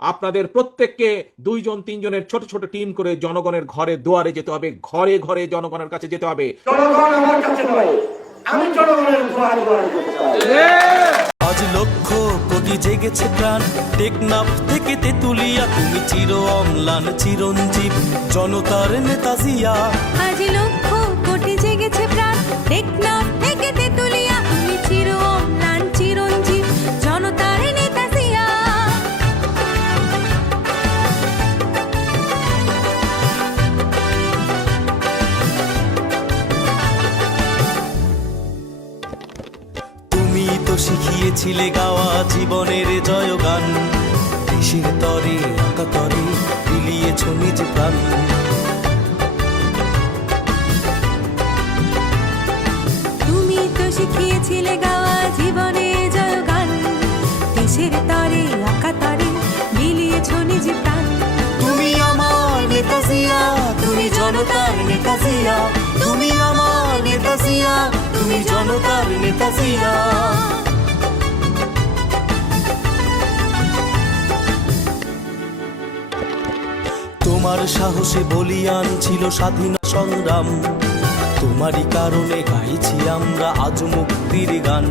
আপনাদের প্রত্যেককে দুইজন তিনজনের ছোট ছোট টিম করে জনগণের ঘরে দুয়ারে যেতে হবে ঘরে ঘরে জনগণের কাছে যেতে হবে। জনগণ আমার কাছে নয় আমি জনগণের দুয়ারে দুয়ারে যেতে চাই। আজ লক্ষ কোটি জেগেছে প্রাণ টেকনাফ থেকে তেতুলিয়া তুমি চির অম্লান চিরঞ্জীব জনতার নেতা জিয়া। তুমি তো শিখিয়েছিলে গাওয়া জীবনের জয়গান। দেশের তরে আঁকা তরে বিলিয়েছ নিজ প্রাণ। তুমি তো শিখিয়েছিলে গাওয়া জীবনে জয়গান। দেশের তরে আঁকা তরে বিলিয়েছ নিজ প্রাণ। তুমি আমার নেতা জিয়া তুমি জনতার নেতা জিয়া তুমি আমার নেতা জিয়া তুমি জনতার নেতা জিয়া তোমার সাহসে বলিয়ান ছিল স্বাধীন সংগ্রাম। তোমারই কারণে গাইছি আমরা আজ মুক্তির গান।